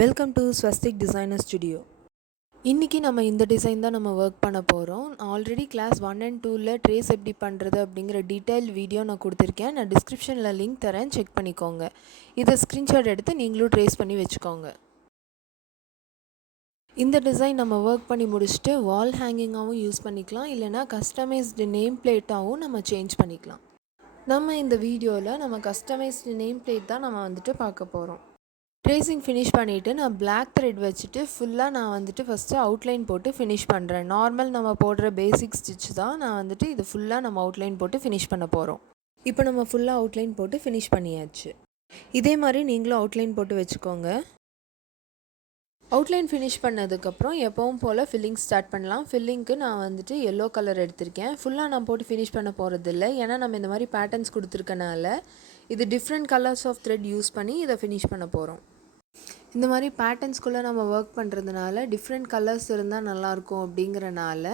Welcome to Swastik designer studio. இன்றைக்கி நம்ம இந்த டிசைன் தான் நம்ம ஒர்க் பண்ண போகிறோம். ஆல்ரெடி கிளாஸ் 1 and 2ல் ட்ரேஸ் எப்படி பண்ணுறது அப்படிங்கிற டீட்டெயில் வீடியோ நான் கொடுத்துருக்கேன். நான் டிஸ்கிரிப்ஷனில் லிங்க் தரேன், செக் பண்ணிக்கோங்க. இதை ஸ்க்ரீன்ஷாட் எடுத்து நீங்களும் ட்ரேஸ் பண்ணி வச்சுக்கோங்க. இந்த டிசைன் நம்ம ஒர்க் பண்ணி முடிச்சுட்டு வால் ஹேங்கிங்காகவும் யூஸ் பண்ணிக்கலாம், இல்லைனா கஸ்டமைஸ்டு நேம் பிளேட்டாகவும் நம்ம சேஞ்ச் பண்ணிக்கலாம். நம்ம இந்த வீடியோவில் நம்ம கஸ்டமைஸ்டு நேம் பிளேட் தான் நம்ம வந்துட்டு பார்க்க போகிறோம். ட்ரேசிங் ஃபினிஷ் பண்ணிவிட்டு நான் பிளாக் த்ரெட் வச்சுட்டு ஃபுல்லாக நான் வந்துட்டு ஃபஸ்ட்டு அவுட்லைன் போட்டு ஃபினிஷ் பண்ணுறேன். நார்மல் நம்ம போடுற பேசிக் ஸ்டிச் தான். நான் வந்துட்டு இது ஃபுல்லாக நம்ம அவுட்லைன் போட்டு ஃபினிஷ் பண்ண போகிறோம். இப்போ நம்ம ஃபுல்லாக அவுட்லைன் போட்டு ஃபினிஷ் பண்ணியாச்சு. இதே மாதிரி நீங்களும் அவுட்லைன் போட்டு வச்சுக்கோங்க. அவுட்லைன் ஃபினிஷ் பண்ணதுக்கப்புறம் எப்பவும் போல் ஃபில்லிங் ஸ்டார்ட் பண்ணலாம். ஃபில்லிங்க்கு நான் வந்துட்டு எல்லோ கலர் எடுத்திருக்கேன். ஃபுல்லாக நான் போட்டு ஃபினிஷ் பண்ண போகிறதில்ல, ஏன்னா நம்ம இந்த மாதிரி பேட்டர்ன்ஸ் கொடுத்துருக்கனால இது different colours of thread use பண்ணி இதை ஃபினிஷ் பண்ண போகிறோம். இந்த மாதிரி பேட்டர்ன்ஸ்குள்ளே நம்ம ஒர்க் பண்ணுறதுனால டிஃப்ரெண்ட் கலர்ஸ் இருந்தால் நல்லாயிருக்கும் அப்படிங்கிறனால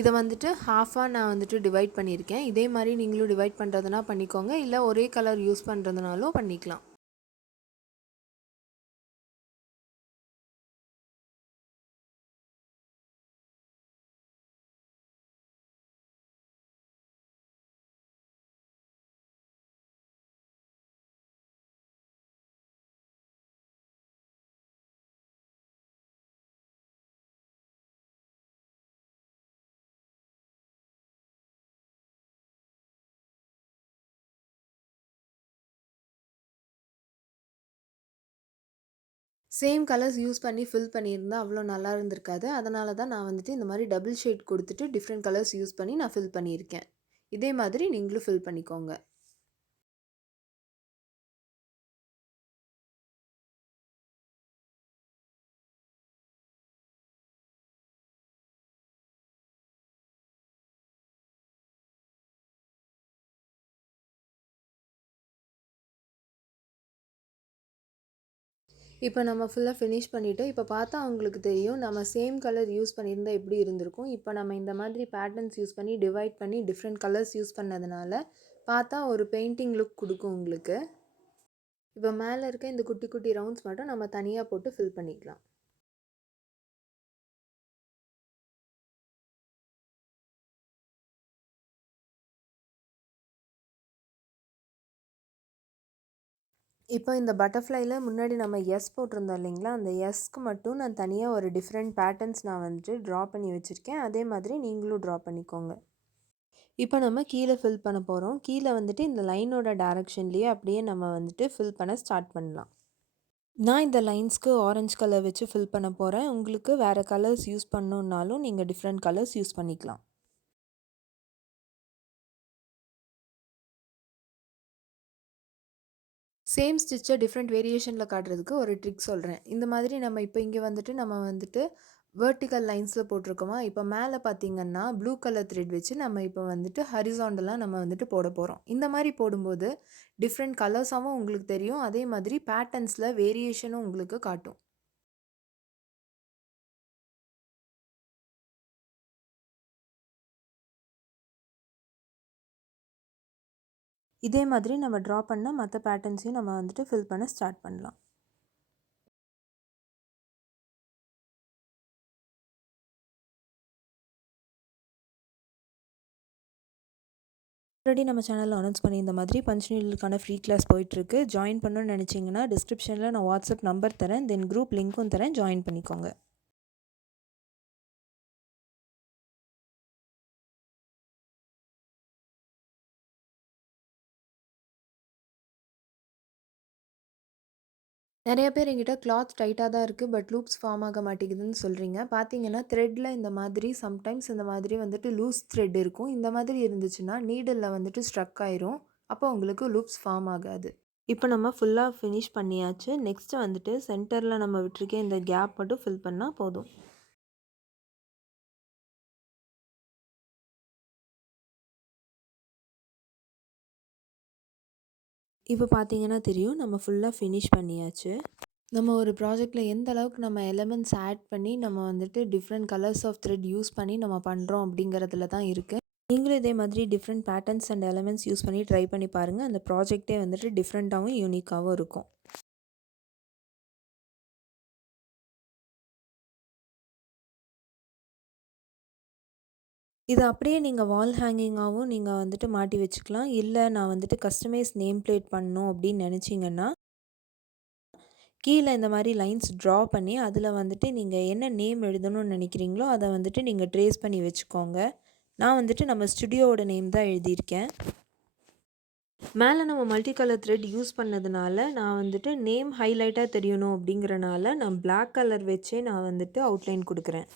இதை வந்துட்டு ஹாஃபாக நான் வந்துட்டு டிவைட் பண்ணியிருக்கேன். இதே மாதிரி நீங்களும் டிவைட் பண்ணுறதுனா பண்ணிக்கோங்க, இல்லை ஒரே கலர் யூஸ் பண்ணுறதுனாலும் பண்ணிக்கலாம். சேம் கலர்ஸ் யூஸ் பண்ணி ஃபில் பண்ணியிருந்தால் அவ்வளோ நல்லா இருந்திருக்காது. அதனால தான் நான் வந்துட்டு இந்த மாதிரி டபுள் ஷேட் கொடுத்துட்டு டிஃப்ரெண்ட் கலர்ஸ் யூஸ் பண்ணி நான் ஃபில் பண்ணியிருக்கேன். இதே மாதிரி நீங்களும் ஃபில் பண்ணிக்கோங்க. இப்போ நம்ம ஃபுல்லாக ஃபினிஷ் பண்ணிவிட்டோம். இப்போ பார்த்தா உங்களுக்கு தெரியும் நம்ம சேம் கலர் யூஸ் பண்ணியிருந்தால் எப்படி இருந்திருக்கும். இப்போ நம்ம இந்த மாதிரி பேட்டர்ன்ஸ் யூஸ் பண்ணி டிவைட் பண்ணி டிஃப்ரெண்ட் கலர்ஸ் யூஸ் பண்ணதுனால பார்த்தா ஒரு பெயிண்டிங் லுக் கொடுக்கும் உங்களுக்கு. இப்போ மேலே இருக்க இந்த குட்டி குட்டி ரவுண்ட்ஸ் மட்டும் நம்ம தனியாக போட்டு ஃபில் பண்ணிக்கலாம். இப்போ இந்த பட்டர்ஃப்ளைல முன்னாடி நம்ம எஸ் போட்டிருந்தோம் இல்லைங்களா, அந்த எஸ்க்கு மட்டும் நான் தனியாக ஒரு டிஃப்ரெண்ட் பேட்டர்ன்ஸ் நான் வந்துட்டு ட்ரா பண்ணி வச்சுருக்கேன். அதே மாதிரி நீங்களும் ட்ரா பண்ணிக்கோங்க. இப்போ நம்ம கீழே ஃபில் பண்ண போகிறோம். கீழே வந்துட்டு இந்த லைனோட டைரக்ஷன்லேயே அப்படியே நம்ம வந்துட்டு ஃபில் பண்ண ஸ்டார்ட் பண்ணலாம். நான் இந்த லைன்ஸ்க்கு ஆரஞ்சு கலர் வச்சு ஃபில் பண்ண போகிறேன். உங்களுக்கு வேறு கலர்ஸ் யூஸ் பண்ணணுன்னாலும் நீங்கள் டிஃப்ரெண்ட் கலர்ஸ் யூஸ் பண்ணிக்கலாம். சேம் ஸ்டிச்சை டிஃப்ரெண்ட் வேரியேஷனில் காட்டுறதுக்கு ஒரு ட்ரிக் சொல்கிறேன். இந்த மாதிரி நம்ம இப்போ இங்கே வந்துட்டு நம்ம வந்துட்டு வெர்டிக்கல் லைன்ஸில் போட்டிருக்கோமா, இப்போ மேலே பார்த்தீங்கன்னா ப்ளூ கலர் த்ரெட் வச்சு நம்ம இப்போ வந்துட்டு ஹரிசாண்டலாக நம்ம வந்துட்டு போட போகிறோம். இந்த மாதிரி போடும்போது டிஃப்ரெண்ட் கலர்ஸாகவும் உங்களுக்கு தெரியும், அதே மாதிரி பேட்டர்ன்ஸில் வேரியேஷனும் உங்களுக்கு காட்டும். இதே மாதிரி நம்ம ட்ரா பண்ண மற்ற பேட்டர்ன்ஸையும் நம்ம வந்துட்டு ஃபில் பண்ண ஸ்டார்ட் பண்ணலாம். ஆல்ரெடி நம்ம சேனலில் அனௌன்ஸ் பண்ணி இந்த மாதிரி பஞ்ச் நீடலுக்கான ஃப்ரீ கிளாஸ் போயிட்டுருக்கு. ஜாயின் பண்ணணும்னு நினச்சிங்கன்னா டிஸ்கிரிப்ஷனில் நான் வாட்ஸ்அப் நம்பர் தரேன், தென் குரூப் லிங்க்கும் தரேன், ஜாயின் பண்ணிக்கோங்க. நிறைய பேர் என்கிட்ட கிளாத் டைட்டாக தான் இருக்குது, பட் லூப்ஸ் ஃபார்ம் ஆக மாட்டேங்குதுன்னு சொல்கிறீங்க. பார்த்தீங்கன்னா த்ரெட்டில் இந்த மாதிரி சம்டைம்ஸ் இந்த மாதிரி வந்துட்டு லூஸ் த்ரெட் இருக்கும். இந்த மாதிரி இருந்துச்சுன்னா நீடலில் வந்துட்டு ஸ்ட்ரக் ஆயிரும். அப்போ உங்களுக்கு லூப்ஸ் ஃபார்ம் ஆகாது. இப்போ நம்ம ஃபுல்லாக ஃபினிஷ் பண்ணியாச்சு. நெக்ஸ்ட்டு வந்துட்டு சென்டரில் நம்ம விட்டுருக்க இந்த கேப் மட்டும் ஃபில் பண்ணால் போதும். இப்போ பார்த்தீங்கன்னா தெரியும் நம்ம ஃபுல்லாக ஃபினிஷ் பண்ணியாச்சு. நம்ம ஒரு ப்ராஜெக்டில் எந்த அளவுக்கு நம்ம எலமெண்ட்ஸ் ஆட் பண்ணி நம்ம வந்துட்டு different colours of thread use பண்ணி நம்ம பண்ணுறோம் அப்படிங்கிறதுல தான் இருக்குது. நீங்களும் இதே மாதிரி different patterns and elements use பண்ணி ட்ரை பண்ணி பாருங்கள். அந்த ப்ராஜெக்டே வந்துட்டு டிஃப்ரெண்ட்டாகவும் யூனிக்காகவும் இருக்கும். இது அப்படியே நீங்கள் வால் ஹேங்கிங்காகவும் நீங்கள் வந்துட்டு மாட்டி வச்சுக்கலாம். இல்லை நான் வந்துட்டு கஸ்டமைஸ் நேம் பிளேட் பண்ணணும் அப்படின்னு நினச்சிங்கன்னா, கீழே இந்த மாதிரி லைன்ஸ் ட்ரா பண்ணி அதில் வந்துட்டு நீங்கள் என்ன நேம் எழுதணும்னு நினைக்கிறீங்களோ அதை வந்துட்டு நீங்கள் ட்ரேஸ் பண்ணி வச்சுக்கோங்க. நான் வந்துட்டு நம்ம ஸ்டுடியோவோட நேம் தான் எழுதியிருக்கேன். மேலே நம்ம மல்டி கலர் த்ரெட் யூஸ் பண்ணதுனால நான் வந்துட்டு நேம் ஹைலைட்டாக தெரியணும் அப்படிங்கிறனால நான் பிளாக் கலர் வச்சே நான் வந்துட்டு அவுட்லைன் கொடுக்குறேன்.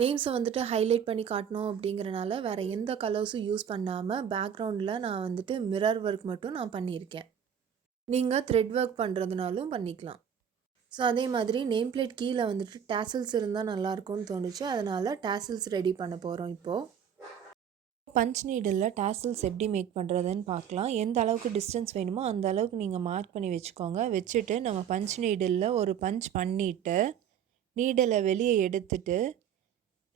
நேம்ஸை வந்துட்டு ஹைலைட் பண்ணி காட்டணும் அப்படிங்கிறனால வேறு எந்த கலர்ஸும் யூஸ் பண்ணாமல் பேக்ரவுண்டில் நான் வந்துட்டு மிரர் ஒர்க் மட்டும் நான் பண்ணியிருக்கேன். நீங்கள் த்ரெட் ஒர்க் பண்ணுறதுனாலும் பண்ணிக்கலாம். ஸோ அதே மாதிரி நேம் பிளேட் கீழே வந்துட்டு டேசல்ஸ் இருந்தால் நல்லாயிருக்கும்னு தோணுச்சு. அதனால் டேசல்ஸ் ரெடி பண்ண போகிறோம் இப்போது. பஞ்ச் நீடிலில் டேசல்ஸ் எப்படி மேக் பண்ணுறதுன்னு பார்க்கலாம். எந்த அளவுக்கு டிஸ்டன்ஸ் வேணுமோ அந்த அளவுக்கு நீங்கள் மார்க் பண்ணி வச்சுக்கோங்க. வச்சுட்டு நம்ம பஞ்ச் நீடிலில் ஒரு பஞ்ச் பண்ணிவிட்டு நீடிலை வெளியே எடுத்துட்டு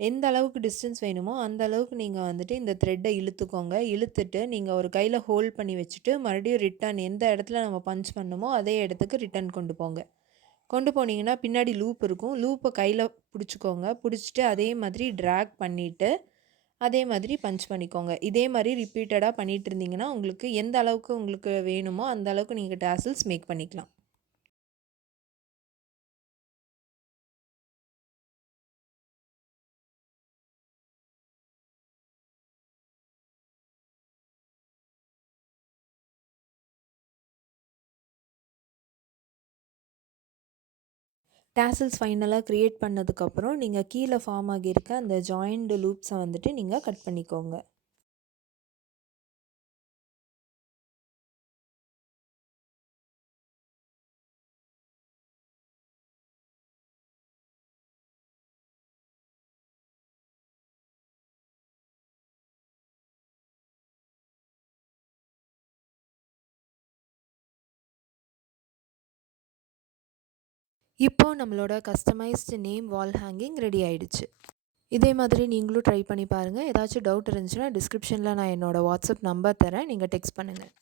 எந்த அளவுக்கு டிஸ்டன்ஸ் வேணுமோ அந்த அளவுக்கு நீங்கள் வந்துட்டு இந்த த்ரெட்டை இழுத்துக்கோங்க. இழுத்துட்டு நீங்கள் ஒரு கையில் ஹோல்ட் பண்ணி வச்சுட்டு மறுபடியும் ரிட்டன் எந்த இடத்துல நம்ம பஞ்ச் பண்ணணுமோ அதே இடத்துக்கு ரிட்டன் கொண்டு போங்க. கொண்டு போனீங்கன்னா பின்னாடி லூப் இருக்கும். லூப்பை கையில் பிடிச்சிக்கோங்க. பிடிச்சிட்டு அதே மாதிரி ட்ராக் பண்ணிவிட்டு அதே மாதிரி பஞ்ச் பண்ணிக்கோங்க. இதே மாதிரி ரிப்பீட்டடாக பண்ணிகிட்டு இருந்தீங்கன்னா உங்களுக்கு எந்த அளவுக்கு உங்களுக்கு வேணுமோ அந்த அளவுக்கு நீங்கள் டேசல்ஸ் மேக் பண்ணிக்கலாம். டேசல்ஸ் ஃபைனலாக க்ரியேட் பண்ணதுக்கப்புறம் நீங்கள் கீழே ஃபார்ம் ஆகியிருக்க அந்த ஜாயிண்ட் லூப்ஸை வந்துட்டு நீங்கள் கட் பண்ணிக்கோங்க. இப்போது நம்மளோட கஸ்டமைஸ்டு நேம் வால் ஹேங்கிங் ரெடி ஆயிடுச்சு. இதே மாதிரி நீங்களும் ட்ரை பண்ணி பாருங்கள். ஏதாச்சும் டவுட் இருந்துச்சுன்னா டிஸ்கிரிப்ஷனில் நான் என்னோடய வாட்ஸ்அப் நம்பர் தரேன். நீங்கள் டெக்ஸ்ட் பண்ணுங்கள்.